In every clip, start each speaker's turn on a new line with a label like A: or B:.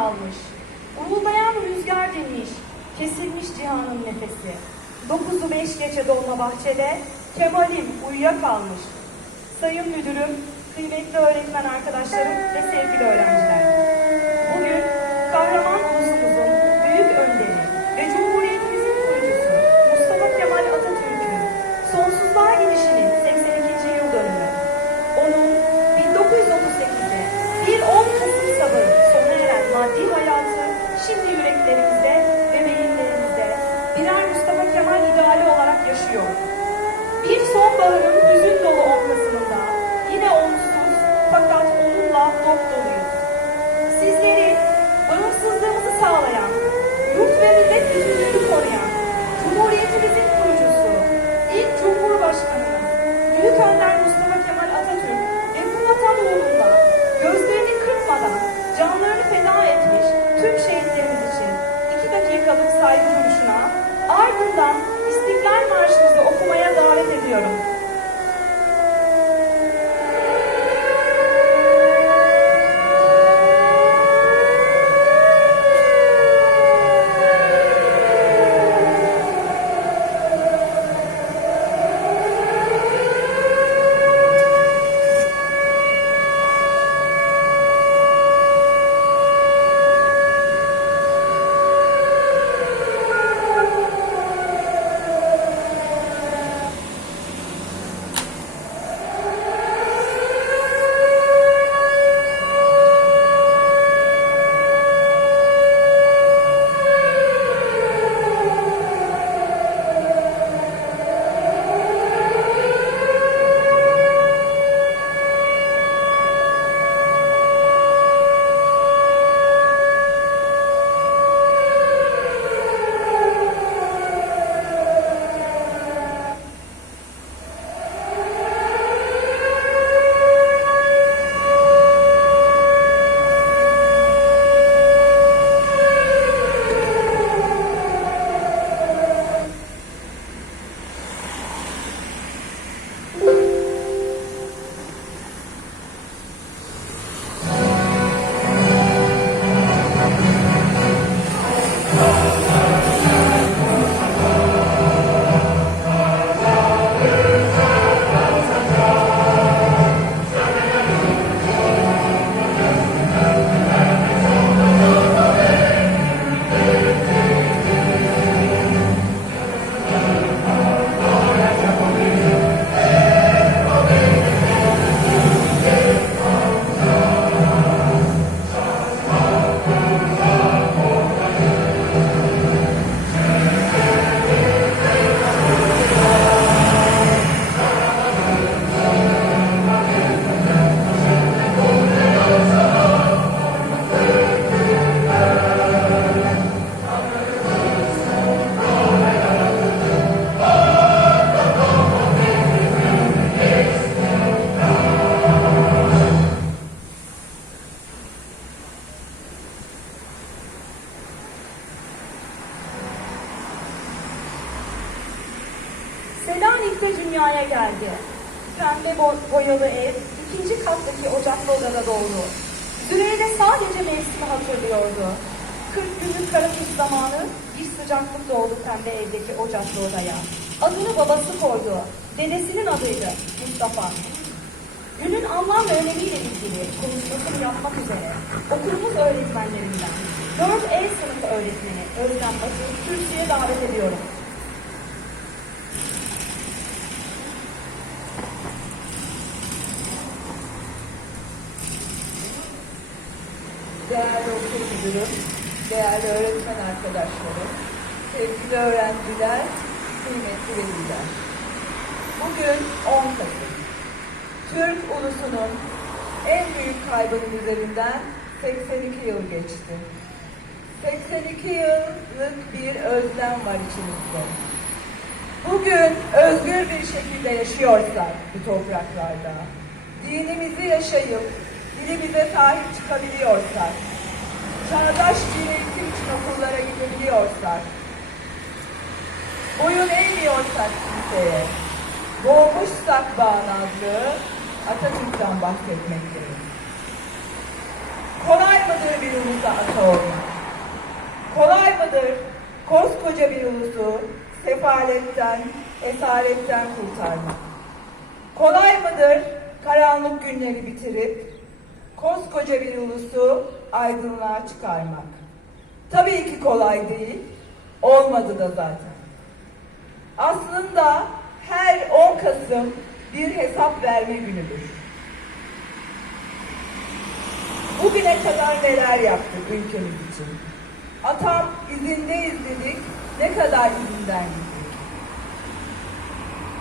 A: can almış. Uğuldayan rüzgar dinmiş, kesilmiş cihanın nefesi. Dokuzu beş geçe dolma bahçede, Kemal'im uyuyakalmış. Sayın müdürüm, kıymetli öğretmen arkadaşlarım ve sevgili öğrenciler. Saygı duruşuna ardından İstiklal Marşımızı okumaya davet ediyorum. Boyalı ev ikinci kattaki ocaklı odada doğdu. Züreyde sadece mevsimi hatırlıyordu. 40 günlük kara kış zamanı bir sıcaklık doğdu pembe evdeki ocaklı odaya. Adını babası koydu. Dedesinin adıydı Mustafa. Günün anlam ve önemiyle ilgili konuşmasını yapmak üzere okulumuz öğretmenlerinden 4 E sınıfı öğretmeni Özlem Batı kürsüye davet ediyorum.
B: Değerli okul müdürüm, değerli öğretmen arkadaşlarım, sevgili öğrenciler, kıymetli veliler. Bugün 10 Kasım. Türk ulusunun en büyük kaybının üzerinden 82 yıl geçti. 82 yıllık bir özlem var içimizde. Bugün özgür bir şekilde yaşıyorsak bu topraklarda, dinimizi yaşayıp dilimize sahip çıkabiliyorsak, çağdaş bir eğitim için okullara gidebiliyorsak, boyun eğmiyorsak kimseye, boğmuşsak bağnazlığı Atatürk'ten bahsetmekteyiz. Kolay mıdır bir ulusa ata olmak? Kolay mıdır koskoca bir ulusu sefaletten, esaretten kurtarmak? Kolay mıdır karanlık günleri bitirip koskoca bir ulusu aydınlığa çıkarmak? Tabii ki kolay değil, olmadı da zaten. Aslında her 10 Kasım bir hesap verme günüdür. Bugüne kadar neler yaptık ülkemiz için? Atam izindeyiz dedik, ne kadar izinden gittik?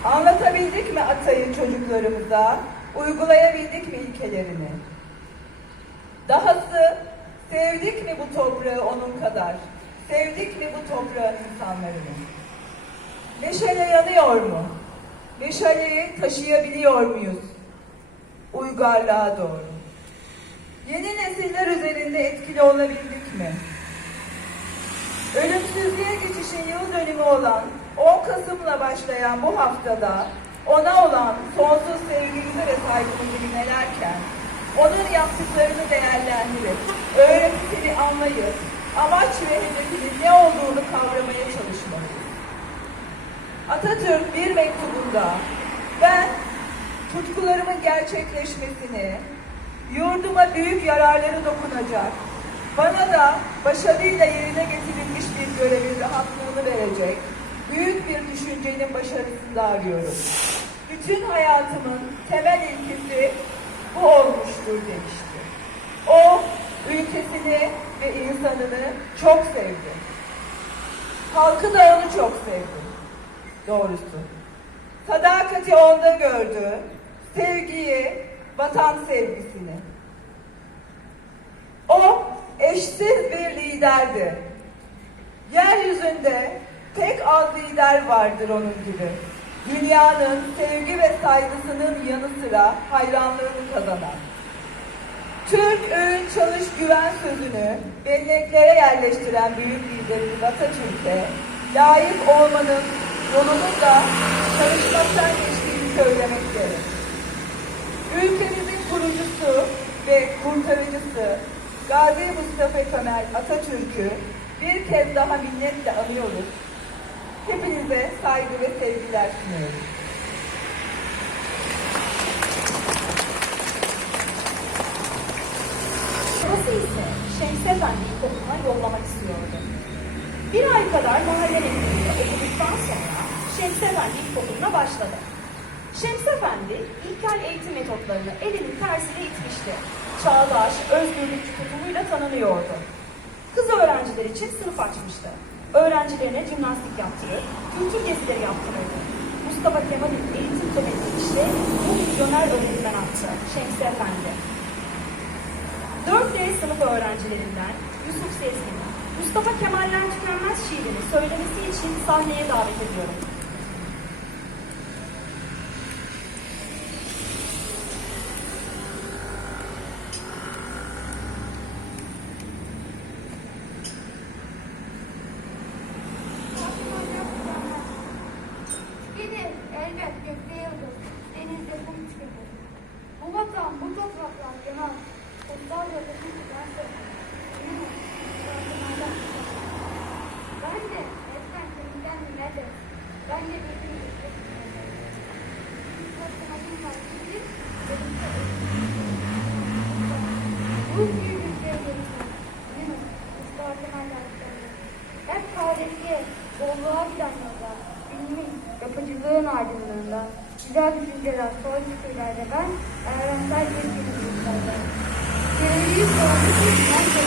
B: Anlatabildik mi Atay'ı çocuklarımıza? Uygulayabildik mi ilkelerini? Dahası sevdik mi bu toprağı onun kadar? Sevdik mi bu toprağın insanlarını? Meşale yanıyor mu? Meşaleyi taşıyabiliyor muyuz? Uygarlığa doğru. Yeni nesiller üzerinde etkili olabildik mi? Ölümsüzlüğe geçişin yıl dönümü olan 10 Kasım'la başlayan bu haftada ona olan sonsuz sevgimizi ve saygımızı yinlerken onun yaptıklarını değerlendirip öğretisini anlayıp amaç ve hedefinin ne olduğunu kavramaya çalışmalıyız. Atatürk bir mektubunda ben tutkularımın gerçekleşmesini, yurduma büyük yararları dokunacak, bana da başarıyla yerine getirilmiş bir görevin rahatlığını verecek, büyük bir düşüncenin başarısını arıyorum. Bütün hayatımın temel ilkesi bu olmuştur demişti. O ülkesini ve insanını çok sevdi. Halkı da onu çok sevdi. Doğrusu. Sadakati onda gördü. Sevgiyi, vatan sevgisini. O eşsiz bir liderdi. Yeryüzünde pek az lider vardır onun gibi. Dünyanın sevgi ve saygısının yanı sıra hayranlığını kazanan. Türk öğün çalış güven sözünü belleklere yerleştiren büyük liderimiz Atatürk'e layık olmanın yolunun da çalışmaktan geçtiğini söylemek gerek. Ülkemizin kurucusu ve kurtarıcısı Gazi Mustafa Kemal Atatürk'ü bir kez daha minnetle anıyoruz. Hepinize saygı ve sevgiler sunuyoruz.
A: Babası ise Şems Efendi İlkokulu'na yollamak istiyordu. Bir ay kadar mahalle mektubuyla okuduktan sonra Şems Efendi İlkokulu'na başladı. Şems Efendi ilkel eğitim metotlarını elinin tersiyle itmişti. Çağdaş, özgürlükçü tutumuyla tanınıyordu. Kız öğrenciler için sınıf açmıştı. Öğrencilerine jimnastik yaptırır, kültür gezileri yaptırırdı. Mustafa Kemal'in eğitim temelini işte bu vizyoner öğretmen attı Şems Efendi. 4D sınıf öğrencilerinden Yusuf Sezgin'i Mustafa Kemal'den tükenmez şiirini söylemesi için sahneye davet ediyorum.
C: Fikirlerde ben, evrensel bir bilimciliklerden. Çevreliği sorumlusu ben de,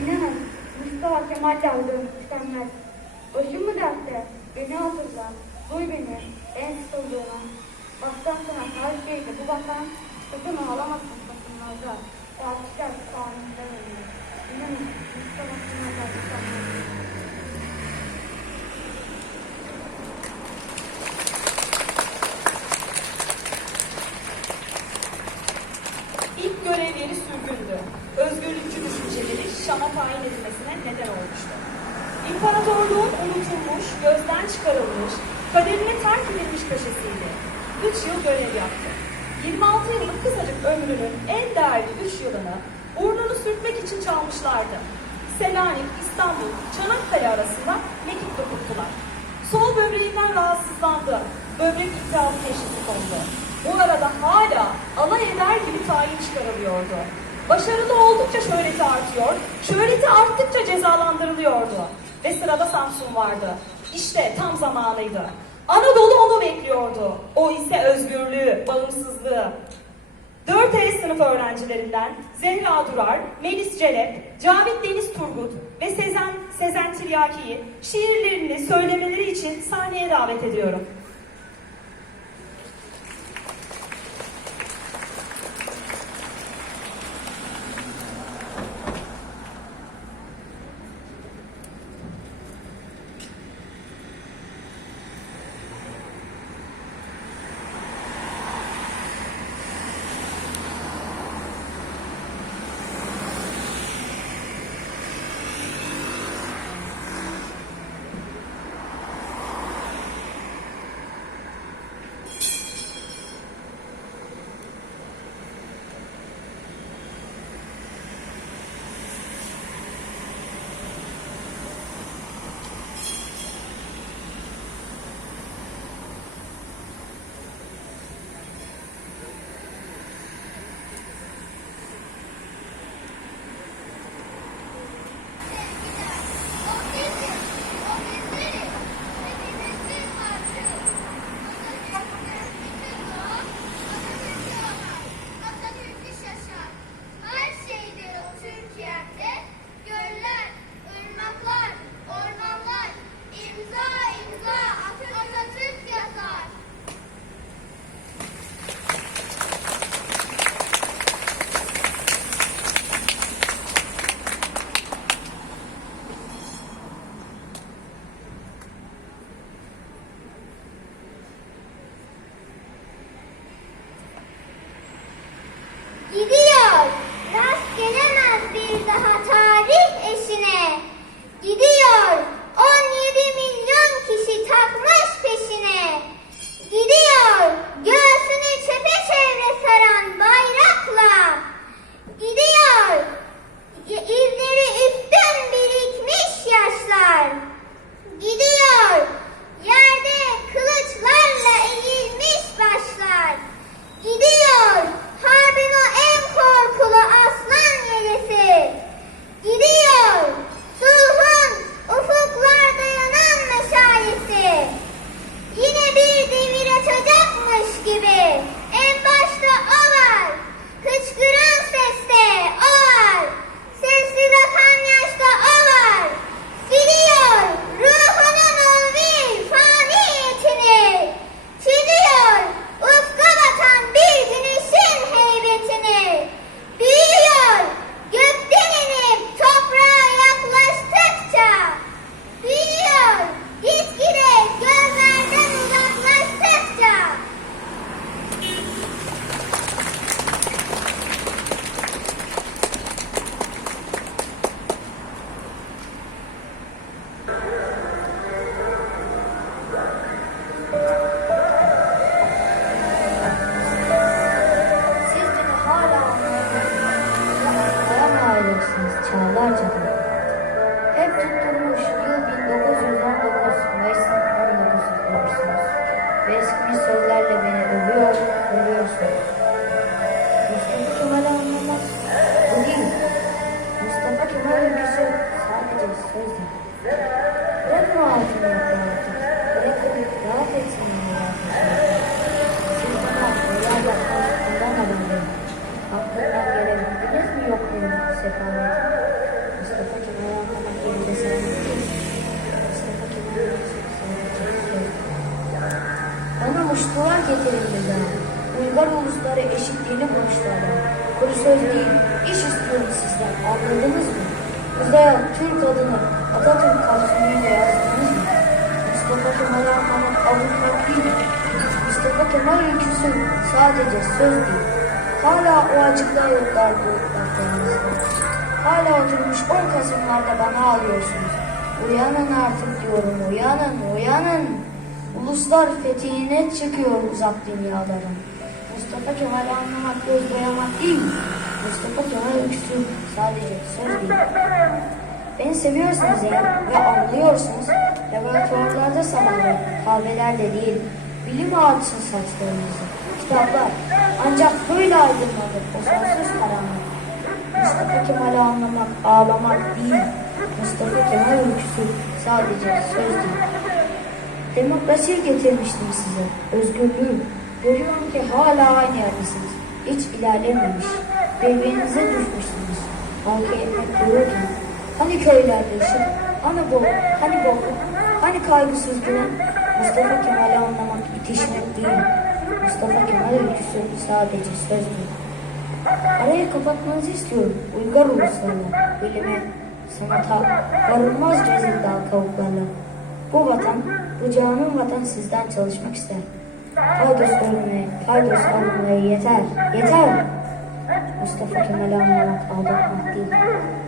C: inanın, Mustafa Kemal Yavrum istemez. Başım mı dertte, beni hatırla, duy beni, en sıkıldığına. Baştan sona her şeyde bu vatan, sakın ağlamasın sakınlarda. Tartışlar, kanunlar ölüyor. İnanın, Mustafa Kemal Yavrum
A: Şam'a fail edilmesine neden olmuştu. İmparatorluğun unutulmuş, gözden çıkarılmış, kaderine terk edilmiş köşesiydi. Üç yıl görev yaptı. 26 yıllık kısacık ömrünün en değerli üç yılını burnunu sürtmek
D: için çalmışlardı. Selanik, İstanbul, Çanakkale arasında mekik dokuttular. Sol böbreğinden rahatsızlandı. Böbrek iltihabı teşhisi kondu. Bu arada hala alay eder gibi tayin çıkarılıyordu. Başarılı oldukça şöhreti artıyor, şöhreti arttıkça cezalandırılıyordu. Ve sırada Samsun vardı. İşte tam zamanıydı. Anadolu onu bekliyordu. O ise özgürlüğü, bağımsızlığı. 4E sınıf öğrencilerinden Zehra Durar, Melis Celep, Cavit Deniz Turgut ve Sezen, Sezen Tiryaki'yi şiirlerini söylemeleri için sahneye davet ediyorum.
C: öldü. Hala o acıklar yoklar bulutlarınızda. Hala oturmuş on Kasımlarda bana ağlıyorsunuz. Uyanın artık diyorum, uyanın, uyanın. Uluslar fethine çıkıyor uzak dünyaların. Mustafa Kemal anlamak, göz doyamak değil mi? Mustafa Kemal öksür, sadece söz değil. Beni seviyorsunuz eğer ve anlıyorsunuz. Laboratuvarlarda sabahlayın, kahvelerde değil. Bilim ağaçsın saçlarınızı. Kitaplar ancak böyle aydınlanır o sonsuz karanlık. Mustafa Kemal'i anlamak, ağlamak değil. Mustafa Kemal öyküsü sadece söz değil. Demokrasiyi getirmiştim size, özgürlüğü. Görüyorum ki hala aynı yerdesiniz. Hiç ilerlememiş. Birbirinize düşmüşsünüz. Halka ekmek dururken. Hani köylerde ışık, hani bol, hani bol, hani kaygısız güven. Mustafa Kemal'i anlamak itişmek değil. Mustafa Kemal öyküsü sadece söz değil. Arayı kapatmanızı istiyorum. Uygar uluslarla, bilime, sanata, varılmaz rezil dal kavuklarla. Bu vatan, bu canım vatan sizden çalışmak ister. Paydos görmeye, paydos almaya yeter, yeter. Mustafa Kemal'i anlamak, aldatmak değil.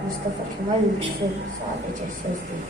C: Mustafa Kemal ülküsü sadece söz değil.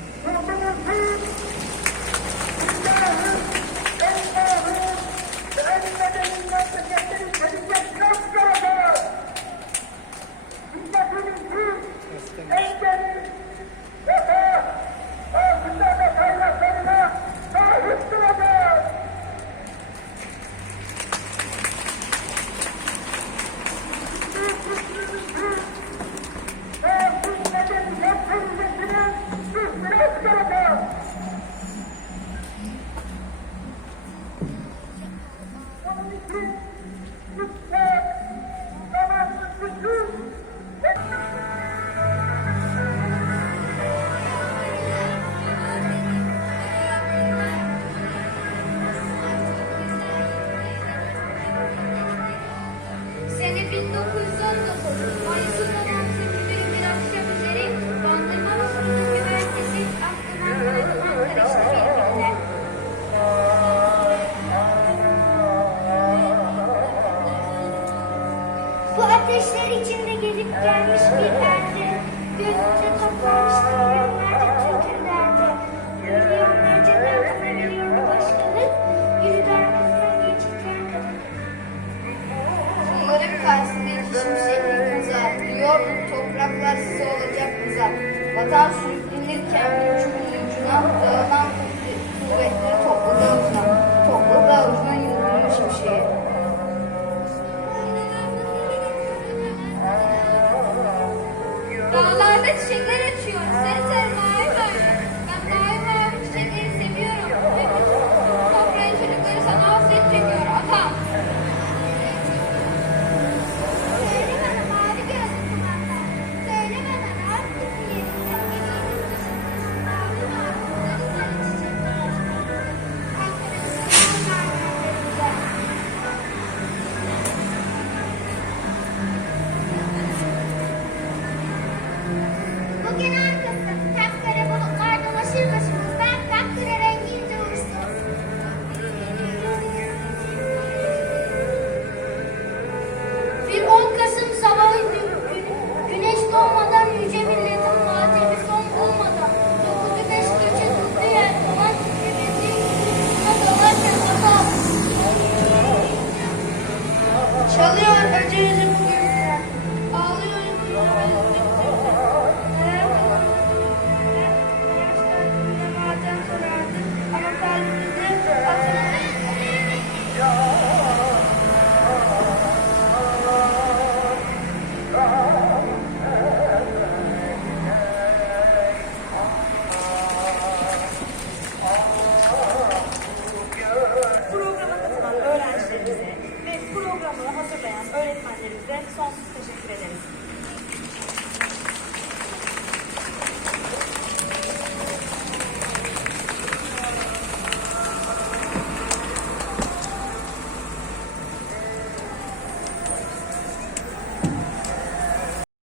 E: Topraklar size olacak mızar. Vatan sürüklenirken bir ucuna dağılan kuvvetleri